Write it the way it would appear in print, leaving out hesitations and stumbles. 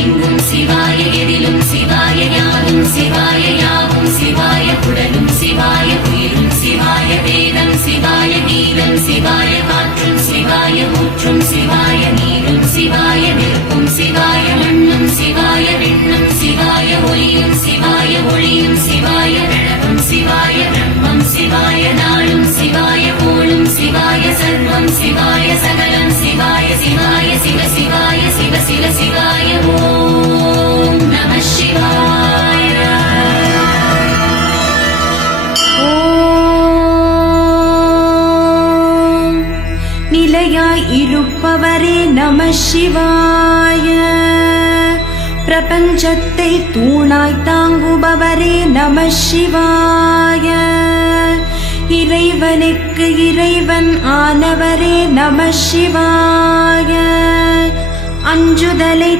எங்கும் சிவாய எதிலும் சிவாய யாவும் சிவாய யாவும் சிவாய உடலும் சிவாய உயிரும் சிவாய வேதம் சிவாய கீதம் சிவாய காற்றும் சிவாய ஊற்றும் சிவாய நீரும் சிவாய நெருப்பும் சிவாய மண்ணும் சிவாய விண்ணும் சிவாய ஒளியும் சிவாய ஒளியும் சிவாய விளக்கும் சிவாய பிரம்மம் சிவாய நாளும் சிவாய கோளும் சிவாய சர்வம் சிவாய சகலம் சிவாய சிவாய சிவ சிவாய சிவ சிவ சிவாய ஓம் நம சிவாய. ஓம் நிலையாய் இருப்பவரே நம சிவாய. பிரபஞ்சத்தை தூணாய் தாங்குபவரே நம சிவாய. இறைவனுக்கு இறைவன் ஆனவரே நம சிவாய. அஞ்சுதலை